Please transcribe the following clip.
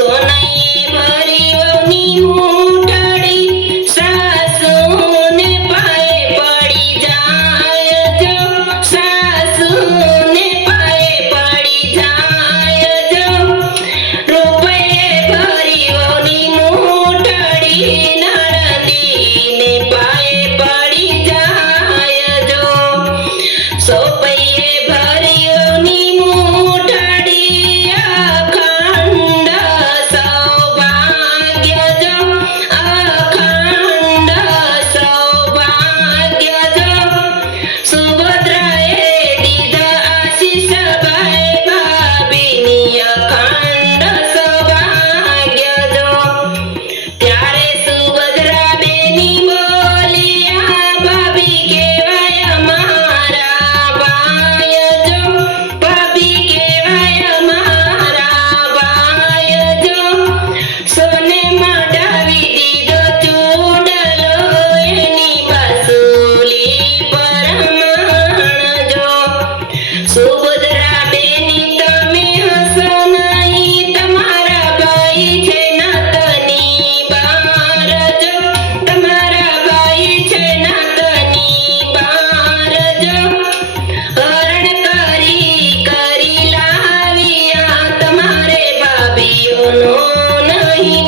સોનાએ ભર્યોની મૂઠડી સાસુને પાયે પડી જાય જો, સાસુને પાયે પડી જાય જો, રૂપિયે ભર્યોની મૂઠડી નણંદીને પાયે પડી જાય જો, સોપૈયે ભર્યોની મૂઠડી અખંડ સૌભાગ્ય જો, અખંડ સૌભાગ્ય જો, સુભદ્રાએ દીધા આશીષ ભાઈ ભાભીની અખંડ સૌભાગ્ય જો, ત્યારે સુભદ્રા બેની બોલિયા ભાભી કહેવાય મારા ભાઈ જો, ભાભી કહેવાય મારા ભાઈ જો, સોને મઢાવી દીધો ચૂડલો એની બાસુલી પરમાણ જો, સુભદ્રા બેની તમે હસો નહીં, તમારા ભાઈ છે નાતની બાર જો, તમારા ભાઈ છે નાતની બાર જો, હરણ કરી લાવ્યા તમારે ભાભીઓનો નહીં